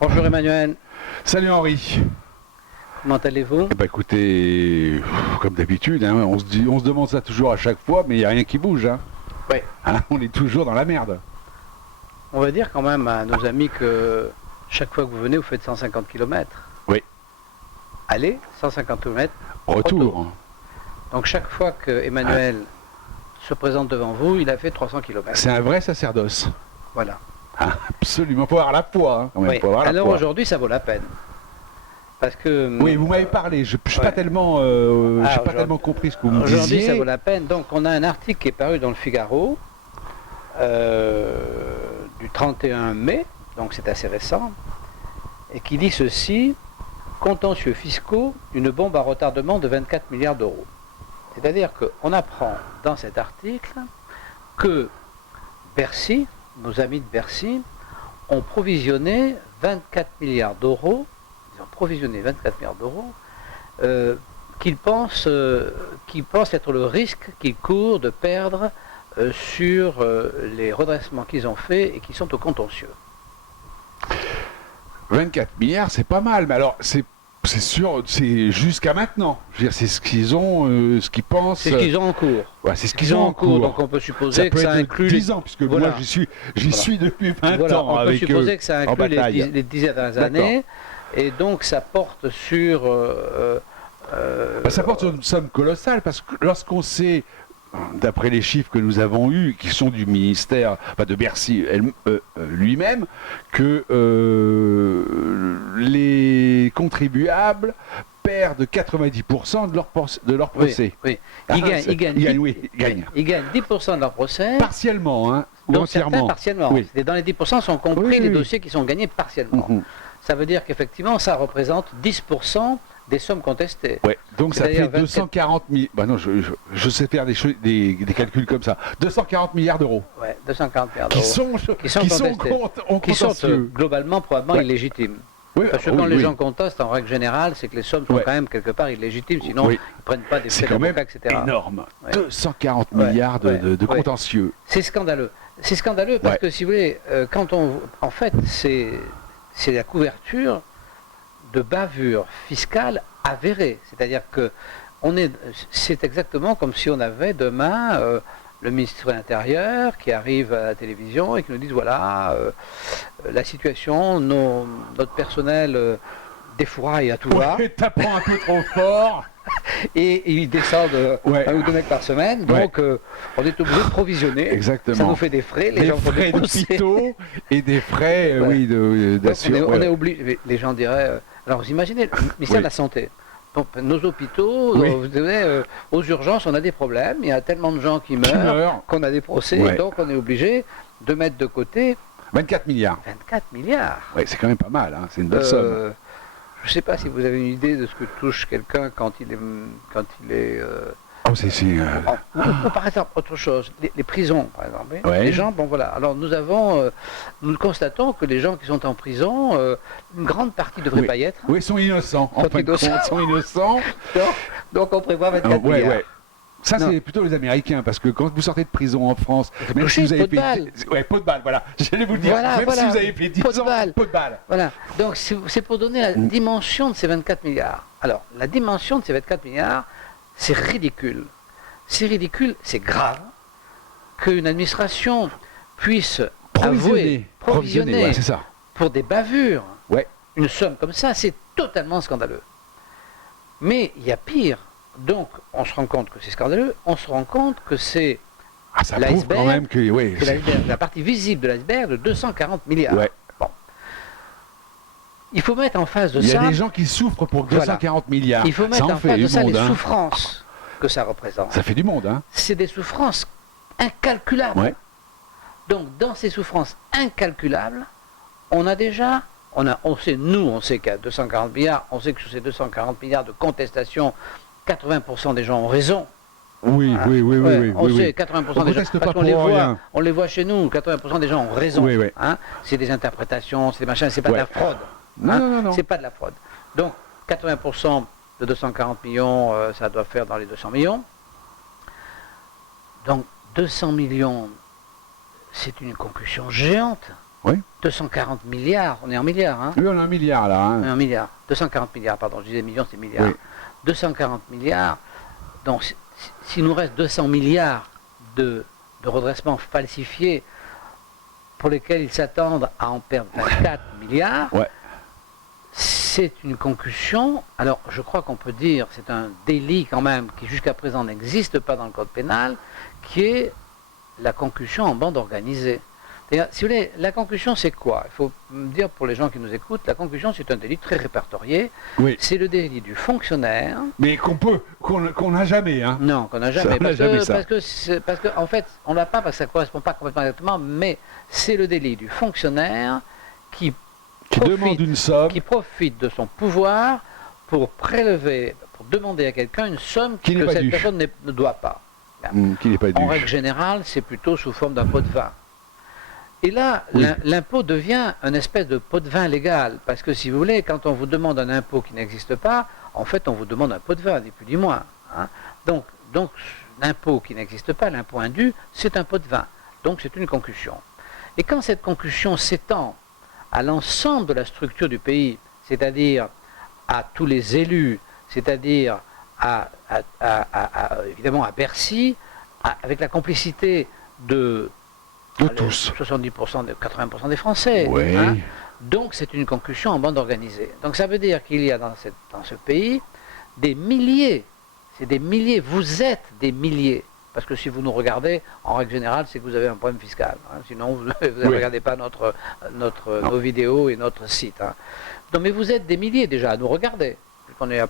Bonjour Emmanuel, Salut Henri. comment allez-vous? Eh ben écoutez, comme d'habitude, hein, on se demande ça toujours à chaque fois, mais il n'y a rien qui bouge. Hein. Oui. Hein, on est toujours dans la merde. On va dire quand même à nos amis que chaque fois que vous venez, vous faites 150 km. Oui. Allez, 150 km. Retour. Donc chaque fois que Emmanuel se présente devant vous, il a fait 300 km. C'est un vrai sacerdoce. Voilà. Hein, absolument, faut avoir la foi. Hein, quand même, Oui. faut avoir la Alors foi. aujourd'hui, ça vaut la peine. Parce que Oui, vous m'avez parlé, je n'ai pas tellement, j'ai pas tellement compris ce que vous me aujourd'hui, disiez. ça vaut la peine. Donc on a un article qui est paru dans le Figaro du 31 mai, donc c'est assez récent, et qui dit ceci: contentieux fiscaux, une bombe à retardement de 24 milliards d'euros. C'est-à-dire qu'on apprend dans cet article que Bercy, nos amis de Bercy, ont provisionné 24 milliards d'euros, qu'ils pensent être le risque qu'ils courent de perdre sur les redressements qu'ils ont faits et qui sont au contentieux. 24 milliards, c'est pas mal, mais alors c'est sûr, c'est jusqu'à maintenant. Je veux dire, c'est ce qu'ils ont, ce qu'ils pensent. C'est ce qu'ils ont en cours. Ouais, c'est ce qu'ils ont en cours. Donc on peut supposer ça que peut ça être inclut 10 ans, puisque voilà. moi j'y suis depuis 20 ans On peut avec supposer eux, que ça en inclut bataille. les 10 dernières années, et donc ça porte sur... Ça porte sur une somme colossale, parce que lorsqu'on sait, d'après les chiffres que nous avons eus, qui sont du ministère, de Bercy lui-même, que les contribuables perdent 90% de leur procès. Oui. Ils gagnent 10% de leur procès. Partiellement, hein, ou donc entièrement. certains partiellement. Oui. Dans les 10% sont compris les dossiers qui sont gagnés partiellement. Ça veut dire qu'effectivement, ça représente 10% des sommes contestées. Ouais, donc ça fait 24... 240 000... Bah non, je sais faire des calculs comme ça. 240 milliards d'euros. Ouais, 240 milliards d'euros. Qui sont globalement probablement illégitimes. Oui, parce que quand les gens contestent, en règle générale, c'est que les sommes sont quand même quelque part illégitimes, sinon ils ne prennent pas des frais d'avocat, etc. C'est énorme. 240 milliards de contentieux. C'est scandaleux. C'est scandaleux parce que, si vous voulez, en fait, c'est la couverture de bavures fiscales avérées. C'est-à-dire que c'est exactement comme si on avait demain le ministre de l'Intérieur qui arrive à la télévision et qui nous dit voilà, la situation, notre personnel défouraille à tout va. T'apprends un peu trop fort. Et ils descendent un ou deux mecs par semaine, donc on est obligé de provisionner. Exactement. Ça nous fait des frais, les gens font frais d'hôpitaux et des frais d'assurance. On est obligé, les gens diraient, alors vous imaginez, le ministère de la Santé. Donc, nos hôpitaux, vous savez, aux urgences, on a des problèmes, il y a tellement de gens qui meurent qu'on a des procès, donc on est obligé de mettre de côté 24 milliards. 24 milliards. Oui, c'est quand même pas mal, hein, c'est une belle somme. Je ne sais pas si vous avez une idée de ce que touche quelqu'un quand il est ou par exemple, autre chose, les prisons, par exemple. Les gens, bon voilà. Alors nous constatons que les gens qui sont en prison, une grande partie ne devrait pas y être. Oui, ils sont innocents. En fin de compte, ils sont innocents. donc on prévoit 24 milliards. Ça, c'est plutôt les Américains, parce que quand vous sortez de prison en France, même si vous avez fait... pot de balle, voilà. J'allais vous le dire. Même si vous avez fait 10 ans, pot de balle. Voilà. Donc, c'est pour donner la dimension de ces 24 milliards. Alors, la dimension de ces 24 milliards, c'est ridicule. C'est ridicule, c'est grave qu'une administration puisse provisionner c'est ça. pour des bavures une somme comme ça, c'est totalement scandaleux. Mais il y a pire. Donc, on se rend compte que c'est scandaleux, on se rend compte que c'est l'iceberg, la partie visible de l'iceberg de 240 milliards. Bon. Il faut mettre en face de ça... Il y a des gens qui souffrent pour 240 milliards. Il faut mettre en face de ça les souffrances que ça représente. Ça fait du monde, hein. C'est des souffrances incalculables. Donc, dans ces souffrances incalculables, on sait qu'il y a 240 milliards, on sait que sur ces 240 milliards de contestations, 80% des gens ont raison. Oui. On sait 80% des gens, parce qu'on on les voit chez nous, 80% des gens ont raison. C'est des interprétations, c'est des machins, c'est pas de la fraude. Non. C'est pas de la fraude. Donc 80% de 240 millions, ça doit faire dans les 200 millions. Donc 200 millions, c'est une concussion géante. Oui. 240 milliards, on est en milliards, hein? Oui, on a 1 milliard là. On est Hein. en milliards. 240 milliards, pardon, je disais millions, c'est milliards. Oui. 240 milliards. Donc, s'il nous reste 200 milliards de redressements falsifiés pour lesquels ils s'attendent à en perdre 24 milliards, Ouais. c'est une concussion. Alors, je crois qu'on peut dire, c'est un délit quand même qui jusqu'à présent n'existe pas dans le code pénal, qui est la concussion en bande organisée. Si vous voulez, la concussion, c'est quoi? Il faut me dire pour les gens qui nous écoutent, la concussion, c'est un délit très répertorié. Oui. C'est le délit du fonctionnaire. Mais qu'on n'a jamais. Hein. Non, qu'on n'a jamais. Ça, on n'a jamais ça. Parce que, en fait, on l'a pas parce que ça ne correspond pas complètement exactement, mais c'est le délit du fonctionnaire qui demande une somme. Qui profite de son pouvoir pour prélever, pour demander à quelqu'un une somme Qui que cette due. personne ne doit pas. Qui n'est pas dû. En règle générale, c'est plutôt sous forme d'un pot de vin. Et là, Oui. l'impôt devient une espèce de pot de vin légal. Parce que si vous voulez, quand on vous demande un impôt qui n'existe pas, en fait, on vous demande un pot de vin, ni plus ni moins. Hein. Donc, l'impôt qui n'existe pas, l'impôt indu, c'est un pot de vin. Donc, c'est une concussion. Et quand cette concussion s'étend à l'ensemble de la structure du pays, c'est-à-dire à tous les élus, c'est-à-dire évidemment à Bercy, avec la complicité de tous. 70%, 80% des Français. Oui. Hein. Donc c'est une concussion en bande organisée. Donc ça veut dire qu'il y a dans ce pays des milliers, c'est des milliers, vous êtes des milliers. Parce que si vous nous regardez, en règle générale, c'est que vous avez un problème fiscal. Hein. Sinon, vous ne regardez pas nos vidéos et notre site. Hein. Donc, mais vous êtes des milliers déjà à nous regarder. On est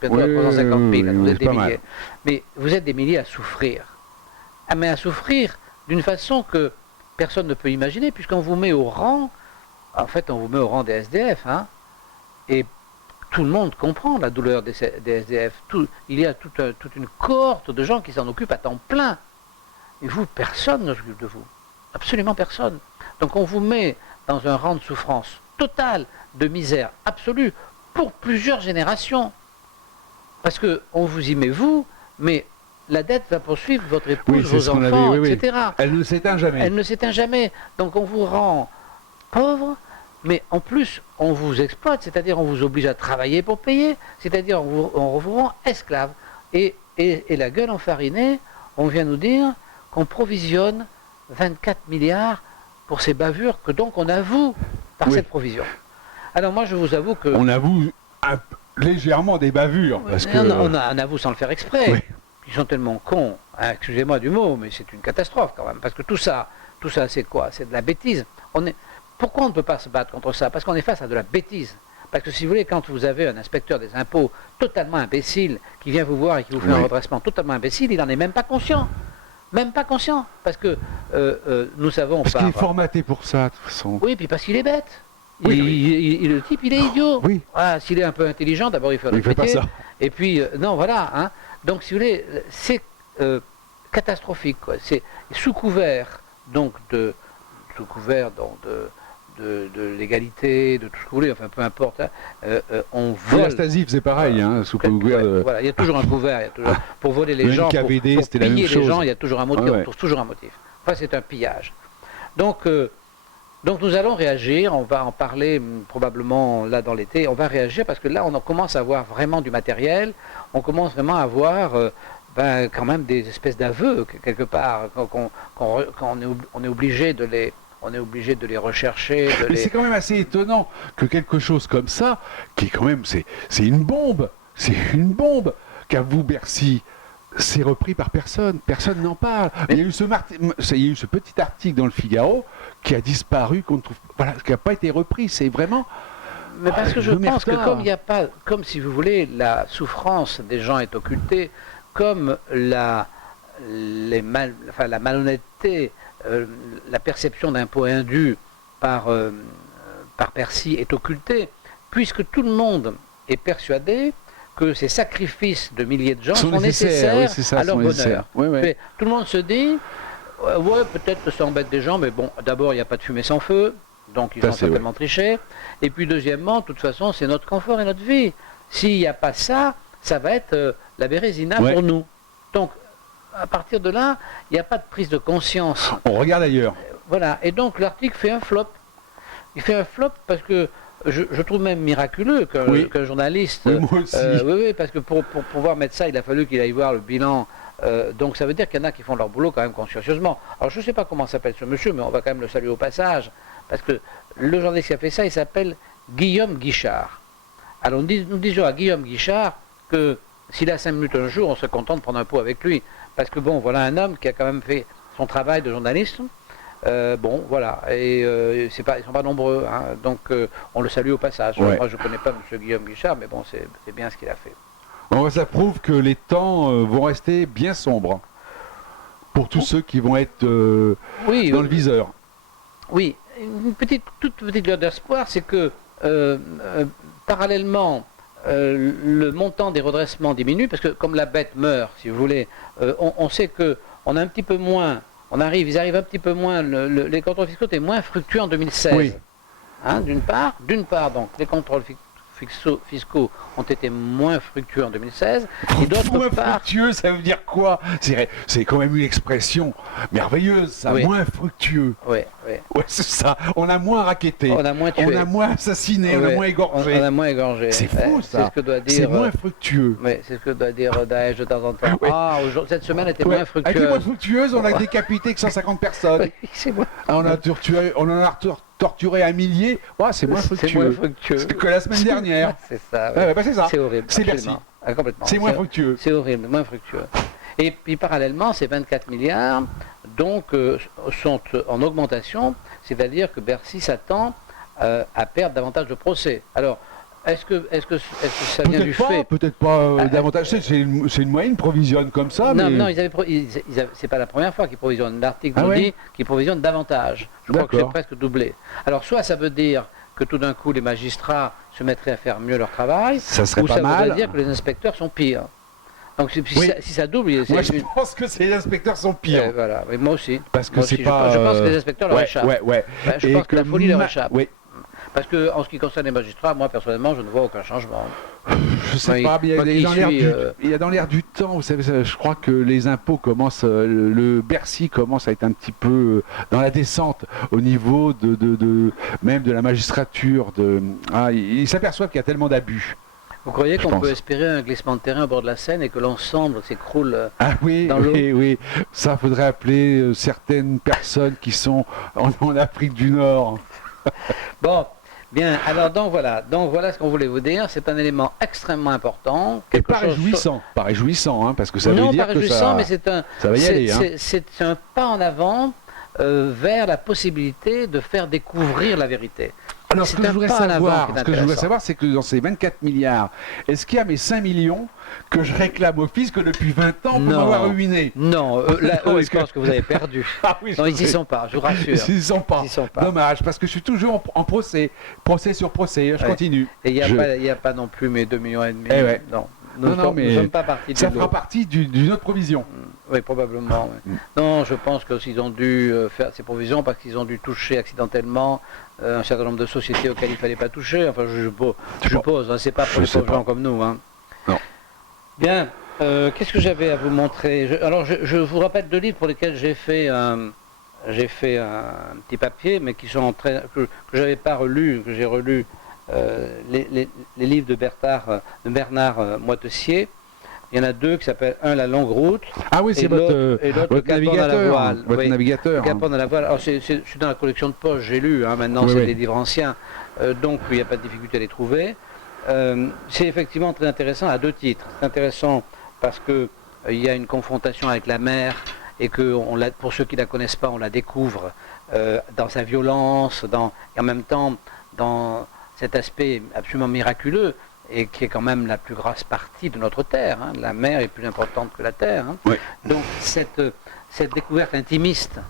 bientôt à 350 000, vous êtes des milliers. Mal. Mais vous êtes des milliers à souffrir. Ah, mais à souffrir d'une façon que personne ne peut imaginer, puisqu'on vous met au rang, en fait, on vous met au rang des SDF. Hein, et tout le monde comprend la douleur des SDF. Il y a toute une cohorte de gens qui s'en occupent à temps plein. Et vous, personne ne s'occupe de vous. Absolument personne. Donc on vous met dans un rang de souffrance totale, de misère absolue, pour plusieurs générations. Parce qu'on vous y met vous, mais la dette va poursuivre votre épouse, vos enfants, etc. Elle ne s'éteint jamais. Elle ne s'éteint jamais. Donc on vous rend pauvre, mais en plus, on vous exploite, c'est-à-dire on vous oblige à travailler pour payer, c'est-à-dire on vous rend esclave. Et la gueule enfarinée, on vient nous dire qu'on provisionne 24 milliards pour ces bavures que donc on avoue par cette provision. Alors moi, je vous avoue que... On avoue légèrement des bavures. Parce que... on avoue sans le faire exprès. Oui. Ils sont tellement cons, hein, excusez-moi du mot, mais c'est une catastrophe quand même. Parce que tout ça c'est quoi? C'est de la bêtise. Pourquoi on ne peut pas se battre contre ça? Parce qu'on est face à de la bêtise. Parce que si vous voulez, quand vous avez un inspecteur des impôts totalement imbécile qui vient vous voir et qui vous fait un redressement totalement imbécile, il n'en est même pas conscient. Même pas conscient. Parce que nous savons parce qu'il est formaté pour ça, de toute façon. Oui, puis parce qu'il est bête. Oui, le type, il est idiot. Oui. Ah, s'il est un peu intelligent, d'abord il fait notre métier. Pas ça. Et puis, non, voilà. Hein. Donc, si vous voulez, c'est catastrophique. Quoi. C'est sous couvert, donc, de l'égalité, de tout ce que vous voulez, enfin peu importe, hein, on vole. La Stasi faisait pareil, hein, sous couvert de... Voilà, il y a toujours un couvert, il y a toujours, pour voler les gens, pour piller les gens, il y a toujours un motif, on trouve toujours un motif. Enfin, c'est un pillage. Donc nous allons réagir, on va en parler probablement là dans l'été, on va réagir parce que là on commence à avoir vraiment du matériel, on commence vraiment à avoir quand même des espèces d'aveux quelque part, qu'on est obligé de les rechercher. Mais c'est quand même assez étonnant que quelque chose comme ça, qui est quand même, c'est une bombe, qu'avoue Bercy, c'est repris par personne n'en parle. Mais il y a eu ce petit article dans le Figaro qui a disparu, qui n'a pas été repris, c'est vraiment... Mais parce que je pense que comme il n'y a pas, comme si vous voulez, la souffrance des gens est occultée, comme la malhonnêteté, la perception d'impôts indus par Bercy est occultée, puisque tout le monde est persuadé que ces sacrifices de milliers de gens sont nécessaires à leur bonheur. Mais tout le monde se dit, peut-être que ça embête des gens, mais bon, d'abord, il n'y a pas de fumée sans feu, donc ils ont certainement triché. Et puis deuxièmement, de toute façon, c'est notre confort et notre vie. S'il n'y a pas ça, ça va être la bérésina pour nous. Donc, à partir de là, il n'y a pas de prise de conscience. On regarde ailleurs. Voilà, et donc l'article fait un flop. Il fait un flop parce que je trouve même miraculeux qu'un journaliste... Oui, moi aussi. Oui, parce que pour pouvoir mettre ça, il a fallu qu'il aille voir le bilan. Donc ça veut dire qu'il y en a qui font leur boulot quand même consciencieusement. Alors je ne sais pas comment s'appelle ce monsieur, mais on va quand même le saluer au passage, parce que le journaliste qui a fait ça, il s'appelle Guillaume Guichard. Alors nous disons à Guillaume Guichard que s'il a 5 minutes un jour, on serait content de prendre un pot avec lui. Parce que bon, voilà un homme qui a quand même fait son travail de journaliste. Bon, voilà, et ils ne sont pas nombreux, hein, donc on le salue au passage. Ouais. Moi, je ne connais pas M. Guillaume Guichard, mais bon, c'est bien ce qu'il a fait. Bon, ça prouve que les temps vont rester bien sombres pour tous ceux qui vont être dans le viseur. Oui, toute petite lueur d'espoir, c'est que parallèlement, le montant des redressements diminue, parce que comme la bête meurt, si vous voulez, on sait qu'on a un petit peu moins... ils arrivent un petit peu moins, les contrôles fiscaux étaient moins fructueux en 2016. Oui. Hein, d'une part, donc, les contrôles fiscaux ont été moins fructueux en 2016. Et d'autre moins part... fructueux, ça veut dire quoi? C'est quand même une expression merveilleuse, ça, Oui. moins fructueux. Oui. Ouais, c'est ça. On a moins racketté. On a moins tué. On a moins assassiné, on a Oui, moins égorgé. On a moins égorgé. C'est fou, ça. C'est ce que doit dire... C'est moins fructueux. Oui, c'est ce que doit dire Daesh de temps en temps. Oui. Ah, cette semaine était Ouais. moins fructueuse. Elle était moins fructueuse, on a décapité que 150 personnes. Oui, c'est moins... On en a torturé un millier. Ouais, c'est moins fructueux. C'est moins fructueux. Que la semaine dernière. C'est ça. Ouais, bah, c'est ça. C'est horrible. C'est absolument. Bercy. Ah, complètement. C'est moins fructueux. C'est horrible, moins fructueux. Et puis parallèlement, ces 24 milliards donc, sont en augmentation, c'est-à-dire que Bercy s'attend à perdre davantage de procès. Alors, est-ce que ça vient du fait... Peut-être pas davantage. C'est une moyenne provisionne comme ça. Non, mais... non, c'est pas la première fois qu'ils provisionnent. L'article nous dit qu'ils provisionnent davantage. Je crois que c'est presque doublé. Alors, soit ça veut dire que tout d'un coup les magistrats se mettraient à faire mieux leur travail, ça serait ou pas ça mal. voudrait dire que les inspecteurs sont pires. Donc si ça double... Moi je pense que les inspecteurs sont pires. Voilà, mais moi aussi. Parce que c'est pas... Je pense que les inspecteurs leur échappent. Je pense que la folie leur échappe. Oui. Parce que en ce qui concerne les magistrats, moi personnellement, je ne vois aucun changement. Je sais pas, mais il y a dans l'air du temps, vous savez, je crois que les impôts commencent, le Bercy commence à être un petit peu dans la descente au niveau même de la magistrature. Ils s'aperçoivent qu'il y a tellement d'abus. Vous croyez qu'on peut espérer un glissement de terrain au bord de la Seine et que l'ensemble s'écroule dans l'eau? Oui. Ça, faudrait appeler certaines personnes qui sont en Afrique du Nord. Bon. Bien, alors donc voilà ce qu'on voulait vous dire, c'est un élément extrêmement important. Et pas réjouissant, hein, parce que ça veut dire que ça, mais ça va y aller. C'est un pas en avant vers la possibilité de faire découvrir la vérité. Alors ce que je voudrais savoir, c'est que dans ces 24 milliards, est-ce qu'il y a mes 5 millions que je réclame au fisc depuis 20 ans pour m'avoir ruiné? Non, là, je pense que vous avez perdu. Non, ils n'y sont pas, je vous rassure. Ils n'y sont pas. Dommage, parce que je suis toujours en procès sur procès, je continue. Et il n'y a pas non plus mes 2,5 millions. Non. Nous ne sommes pas partis du lot. Ça fera partie d'une autre provision. Oui, probablement. Oui. Non, je pense qu'ils ont dû faire ces provisions parce qu'ils ont dû toucher accidentellement un certain nombre de sociétés auxquelles il ne fallait pas toucher. Enfin, je suppose, hein, c'est pas pour les pauvres gens comme nous. Hein. Non. Bien, qu'est-ce que j'avais à vous montrer? Alors, je vous rappelle 2 livres pour lesquels j'ai fait un petit papier, mais qui sont que je n'avais pas relu, que j'ai relu. Les livres de Bernard Moitessier. Il y en a 2 qui s'appellent La longue route. Ah oui, c'est votre navigateur. Votre navigateur. Capon à la voile. Alors c'est dans la collection de poche, j'ai lu, hein, maintenant c'est des livres anciens, donc il n'y a pas de difficulté à les trouver. C'est effectivement très intéressant à 2 titres. C'est intéressant parce qu'il y a une confrontation avec la mer et que pour ceux qui ne la connaissent pas, on la découvre dans sa violence, et en même temps dans cet aspect absolument miraculeux et qui est quand même la plus grasse partie de notre terre. Hein. La mer est plus importante que la terre. Hein. Oui. Donc cette découverte intimiste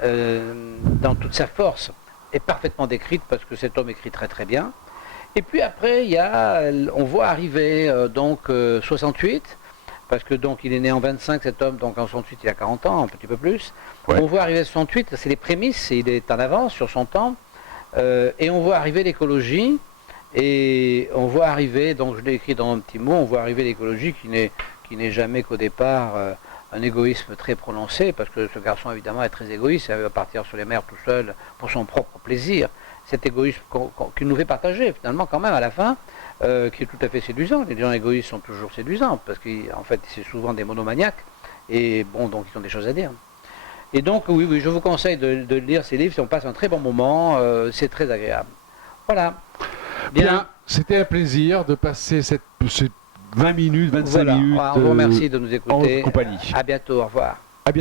dans toute sa force est parfaitement décrite parce que cet homme écrit très très bien. Et puis après, on voit arriver 68, parce que donc il est né en 25 cet homme, donc en 68 il a 40 ans, un petit peu plus. Ouais. On voit arriver 68, c'est les prémices, il est en avance sur son temps. Et on voit arriver l'écologie, et on voit arriver, donc je l'ai écrit dans un petit mot, on voit arriver l'écologie qui n'est jamais qu'au départ un égoïsme très prononcé, parce que ce garçon évidemment est très égoïste, il va partir sur les mers tout seul pour son propre plaisir. cet égoïsme qu'il nous fait partager finalement quand même à la fin, qui est tout à fait séduisant. Les gens égoïstes sont toujours séduisants, parce qu'en fait c'est souvent des monomaniaques, et bon, donc ils ont des choses à dire. Et donc oui, je vous conseille de lire ces livres, si on passe un très bon moment, c'est très agréable. Voilà. Bien, c'était un plaisir de passer ces 20 minutes, 25 minutes on vous remercie de nous écouter. en compagnie. À bientôt, au revoir.